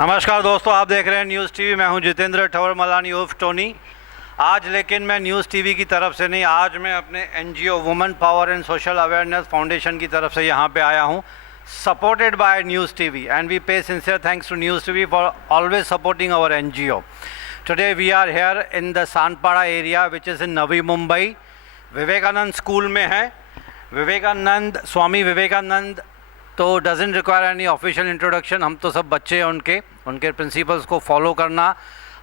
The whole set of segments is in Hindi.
नमस्कार दोस्तों, आप देख रहे हैं न्यूज़ टीवी। मैं हूं जितेंद्र ठवर मलानी उर्फ टोनी। आज लेकिन मैं न्यूज़ टीवी की तरफ से नहीं, आज मैं अपने NGO women power and social awareness foundation की तरफ से यहां पे आया हूं, supported by news TV, and we pay sincere thanks to news TV for always supporting our NGO. Today we are here in the Sanpada area which is in Navi Mumbai. Vivekananda school में है। विवेकानंद, स्वामी विवेकानंद तो doesn't require any official introduction. हम तो सब बच्चे हैं उनके प्रिंसिपल्स को फॉलो करना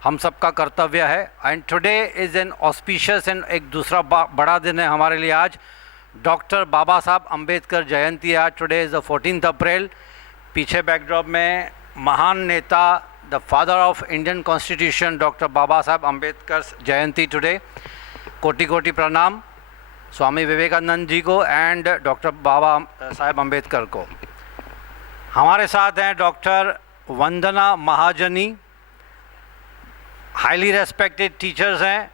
हम सबका कर्तव्य है। And today is an auspicious and एक दूसरा बड़ा दिन है हमारे लिए। आज डॉक्टर बाबा साहब अम्बेडकर जयंती है। आज टुडे इज़ द 14 अप्रैल। पीछे बैकड्रॉप में महान नेता, the father of Indian constitution, doctor Baba Saheb Ambedkar Jayanti today. कोटि कोटि प्रणाम स्वामी विवेकानंद जी को एंड डॉक्टर बाबा साहेब अम्बेडकर को। हमारे साथ हैं डॉक्टर वंदना महाजनी, हाईली रेस्पेक्टेड टीचर्स हैं।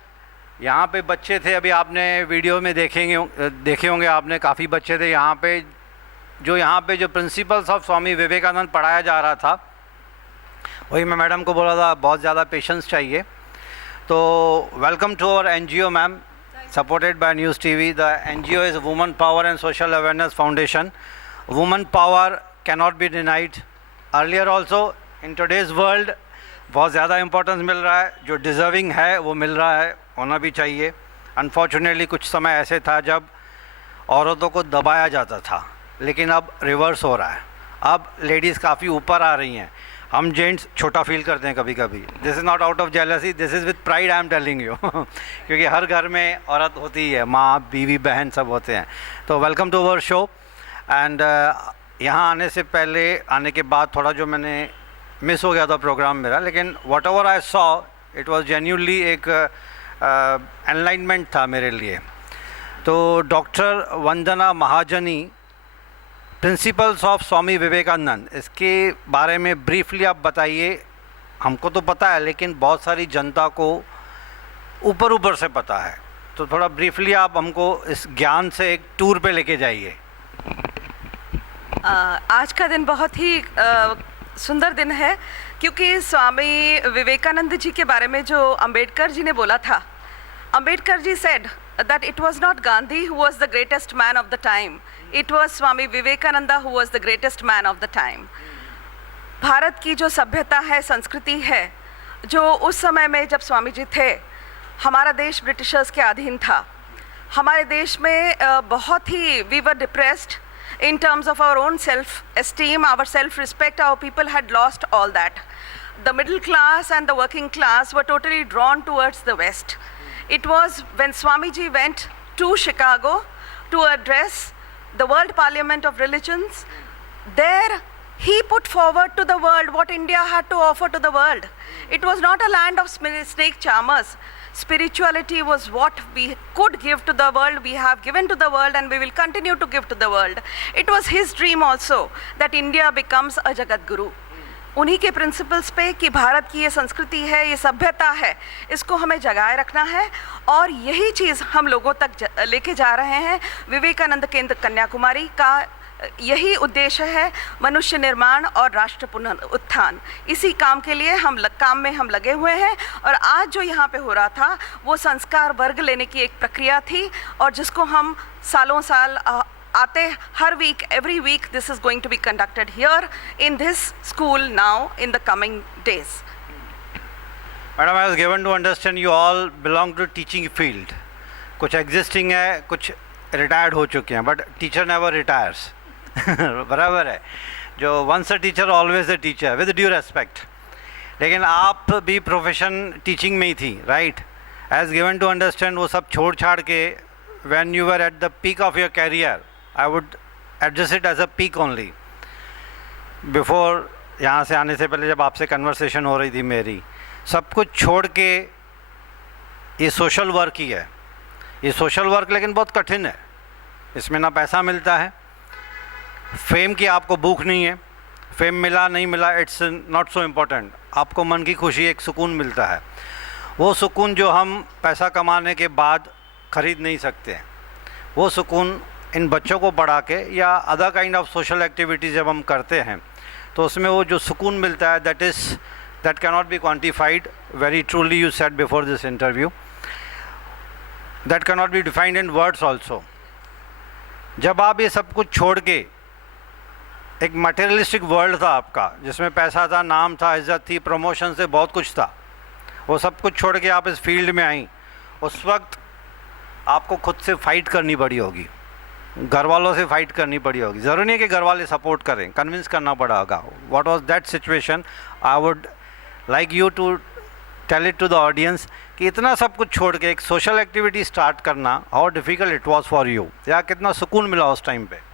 यहाँ पे बच्चे थे, अभी आपने वीडियो में देखे होंगे आपने, काफ़ी बच्चे थे यहाँ पे जो प्रिंसिपल्स ऑफ स्वामी विवेकानंद पढ़ाया जा रहा था। वही मैं मैडम को बोला था, बहुत ज़्यादा पेशेंस चाहिए। तो welcome to our NGO ma'am, supported by News TV. The NGO is Women Power and Social Awareness Foundation. Women power cannot be denied. Earlier also in today's world बहुत ज़्यादा इम्पोर्टेंस मिल रहा है, जो डिज़र्विंग है वो मिल रहा है, होना भी चाहिए। अनफॉर्चुनेटली कुछ समय ऐसे था जब औरतों को दबाया जाता था, लेकिन अब रिवर्स हो रहा है। अब लेडीज़ काफ़ी ऊपर आ रही हैं। हम जेंट्स छोटा फील करते हैं कभी कभी। This is not out of jealousy, this is with pride, I am telling you क्योंकि हर घर में औरत होती ही है, माँ, बीवी, बहन सब होते हैं। तो welcome to our show. And यहाँ आने से पहले, आने के बाद थोड़ा जो मैंने मिस हो गया था प्रोग्राम मेरा, लेकिन what ever I saw it was genuinely एक एनलाइनमेंट था मेरे लिए। तो डॉक्टर वंदना महाजनी, प्रिंसिपल्स ऑफ स्वामी विवेकानंद, इसके बारे में ब्रीफली आप बताइए। हमको तो पता है, लेकिन बहुत सारी जनता को ऊपर से पता है, तो थोड़ा ब्रीफली आप हमको इस ज्ञान से एक टूर पे लेके जाइए। आज का दिन बहुत ही सुंदर दिन है, क्योंकि स्वामी विवेकानंद जी के बारे में जो अम्बेडकर जी ने बोला था, Ambedkar ji said that it was not Gandhi who was the greatest man of the time, it was Swami Vivekananda who was the greatest man of the time. Bharat की जो सभ्यता है, संस्कृति है, जो उस समय में जब स्वामी जी थे, हमारा देश ब्रिटिशर्स के अधीन था। हमारे देश में बहुत ही we were depressed in terms of our own self-esteem, our self-respect. Our people had lost all that. The middle class and the working class were totally drawn towards the West. It was when Swamiji went to Chicago to address the World Parliament of Religions. There he put forward to the world what India had to offer to the world. It was not a land of snake charmers. Spirituality was what we could give to the world, we have given to the world, and we will continue to give to the world. It was his dream also that India becomes a Jagat Guru. उन्हीं के प्रिंसिपल्स पे कि भारत की ये संस्कृति है, ये सभ्यता है, इसको हमें जगाए रखना है, और यही चीज़ हम लोगों तक लेके जा रहे हैं। विवेकानंद केंद्र कन्याकुमारी का यही उद्देश्य है, मनुष्य निर्माण और राष्ट्र पुनरुत्थान। इसी काम के लिए काम में हम लगे हुए हैं। और आज जो यहाँ पे हो रहा था वो संस्कार वर्ग लेने की एक प्रक्रिया थी, और जिसको हम सालों साल आते हर week, every week this is going to be conducted here in this school now in the coming days. Madam, I was given to understand you all belong to teaching field. कुछ existing है, कुछ retired हो चुके हैं, but teacher never retires. बराबर है, जो once a teacher always a teacher, with due respect. लेकिन आप भी प्रोफेशन टीचिंग में ही थी, right? As given to understand, वो सब छोड़ छाड़ के when you were at the peak of your career, I would address it as a peak only. Before यहाँ से आने से पहले जब आपसे कन्वर्सेशन हो रही थी मेरी, सब कुछ छोड़ के ये सोशल वर्क ही है। ये सोशल वर्क लेकिन बहुत कठिन है। इसमें ना पैसा मिलता है, फेम की आपको भूख नहीं है, फेम मिला नहीं मिला इट्स नॉट सो इम्पोर्टेंट। आपको मन की खुशी, एक सुकून मिलता है। वो सुकून जो हम पैसा कमाने के बाद ख़रीद नहीं सकते। वो सुकून इन बच्चों को पढ़ा के या other kind of social activities जब हम करते हैं तो उसमें वो जो सुकून मिलता है that cannot be quantified. Very truly you said before this interview. That cannot be defined in words also. जब आप ये सब कुछ छोड़ के, एक मटेरियलिस्टिक वर्ल्ड था आपका जिसमें पैसा था, नाम था, इज्जत थी, प्रमोशन से बहुत कुछ था, वो सब कुछ छोड़ के आप इस फील्ड में आई, उस वक्त आपको खुद से फाइट करनी पड़ी होगी, घर वालों से फाइट करनी पड़ी होगी. ज़रूरी नहीं है कि घर वाले सपोर्ट करें, कन्विंस करना पड़ा होगा. What was that situation? I would like you to tell it to the audience कि इतना सब कुछ छोड़ के एक सोशल एक्टिविटी स्टार्ट करना, how difficult it was for you, या कितना सुकून मिला उस टाइम पे?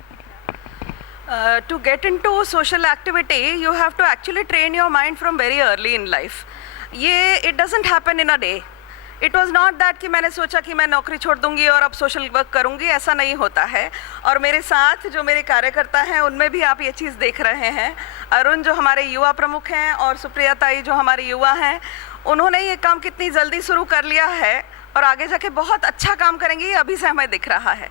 To get into social activity, you have to actually train your mind from very early in life. ये it doesn't happen in a day. It was not that कि मैंने सोचा कि मैं नौकरी छोड़ दूंगी और अब सोशल वर्क करूंगी, ऐसा नहीं होता है. और मेरे साथ जो मेरे कार्यकर्ता हैं उनमें भी आप ये चीज़ देख रहे हैं. अरुण जो हमारे युवा प्रमुख हैं और सुप्रिया ताई जो हमारे युवा हैं, उन्होंने ये काम कितनी जल्दी शुरू कर लिया है और आगे जाके बहुत अच्छा काम करेंगे, ये अभी से हमें दिख रहा है.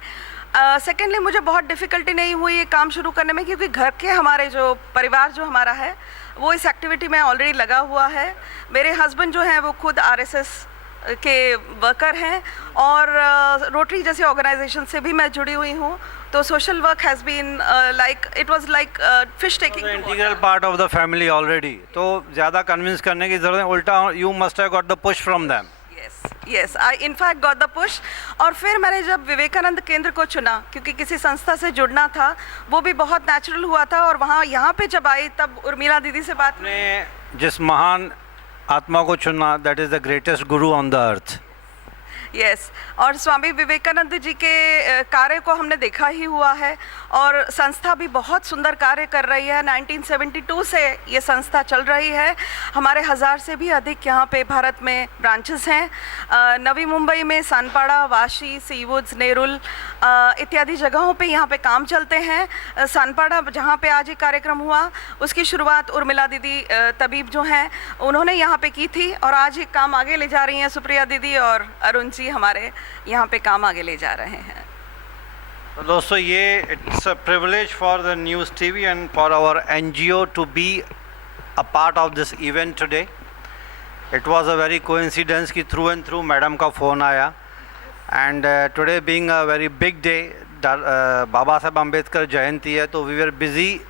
सेकेंडली मुझे बहुत डिफ़िकल्टी नहीं हुई ये काम शुरू करने में, क्योंकि घर के हमारे जो परिवार जो हमारा है वो इस एक्टिविटी में ऑलरेडी लगा हुआ है. मेरे हस्बैंड जो हैं वो खुद RSS के वर्कर हैं और रोटरी जैसी ऑर्गेनाइजेशन से भी मैं जुड़ी हुई हूँ. तो social work has been like it was like fish taking, integral part of the family already. तो ज़्यादा कन्विंस करने की ज़रूरत है, उल्टा you must have got the push from them. Yes, I in fact got the push. और फिर मैंने जब विवेकानंद केंद्र को चुना, क्योंकि किसी संस्था से जुड़ना था, वो भी बहुत नेचुरल हुआ था. और वहाँ यहाँ पे जब आई तब उर्मिला दीदी से बात ने जिस महान आत्मा को चुना, that is the greatest Guru on the earth. Yes, और स्वामी विवेकानंद जी के कार्य को हमने देखा ही हुआ है और संस्था भी बहुत सुंदर कार्य कर रही है. 1972 से ये संस्था चल रही है. हमारे 1000 से भी अधिक यहाँ पे भारत में ब्रांचेस हैं. नवी मुंबई में सानपाड़ा, वाशी, सीवुड्स, नेरुल इत्यादि जगहों पे यहाँ पे काम चलते हैं. सानपाड़ा जहाँ पे आज ये कार्यक्रम हुआ, उसकी शुरुआत उर्मिला दीदी तबीब जो हैं उन्होंने यहाँ पे की थी और आज ये काम आगे ले जा रही हैं सुप्रिया दीदी और अरुण जी हमारे यहाँ पे काम आगे ले जा रहे हैं. तो दोस्तों ये it's a privilege for the news TV and for our NGO to be a part of this event today. It was a very coincidence कि थ्रू एंड थ्रू मैडम का फ़ोन आया. And today being a very big day, Baba Saheb Ambedkar Jayanti है, तो we were busy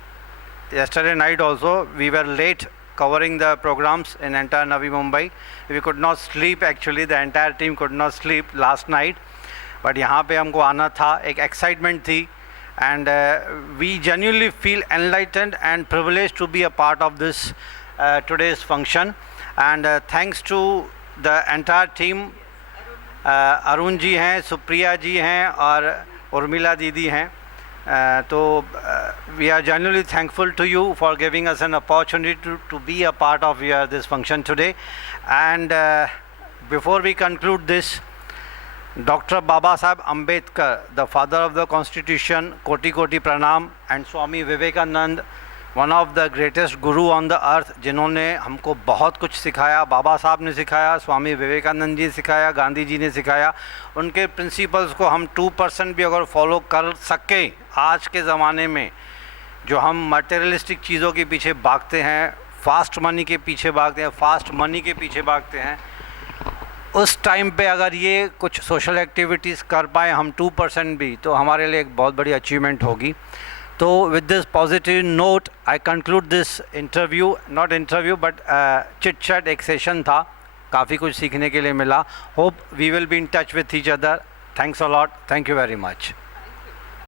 yesterday night also. We were late covering the programs in entire Navi Mumbai. We could not sleep actually, the entire team could not sleep last night. But यहाँ पे हमको आना था, एक excitement थी, and we genuinely feel enlightened and privileged to be a part of this today's function. And thanks to the entire team, Arun ji हैं, सुप्रिया जी हैं और उर्मिला दीदी हैं. तो we are genuinely thankful to you for giving us an opportunity to be a part of this function today. And before we conclude this, Dr. Baba Saheb Ambedkar, the father of the constitution, koti koti pranam, and Swami Vivekanand, one of the greatest guru on the earth, जिन्होंने हमको बहुत कुछ सिखाया. बाबा साहब ने सिखाया, स्वामी विवेकानंद जी सिखाया, गांधी जी ने सिखाया. उनके प्रिंसिपल्स को हम 2% भी अगर फॉलो कर सकें आज के ज़माने में, जो हम मटेरियलिस्टिक चीज़ों के पीछे भागते हैं, फास्ट मनी के पीछे भागते हैं, फास्ट मनी के पीछे भागते हैं, उस टाइम पे अगर ये कुछ सोशल एक्टिविटीज़ कर पाएँ हम 2% भी, तो हमारे लिए एक बहुत बड़ी अचीवमेंट होगी. तो with this positive note I conclude this interview, not interview but chit chat, एक सेशन था, काफ़ी कुछ सीखने के लिए मिला. Hope we will be in touch with each other. Thanks a lot. Thank you very much.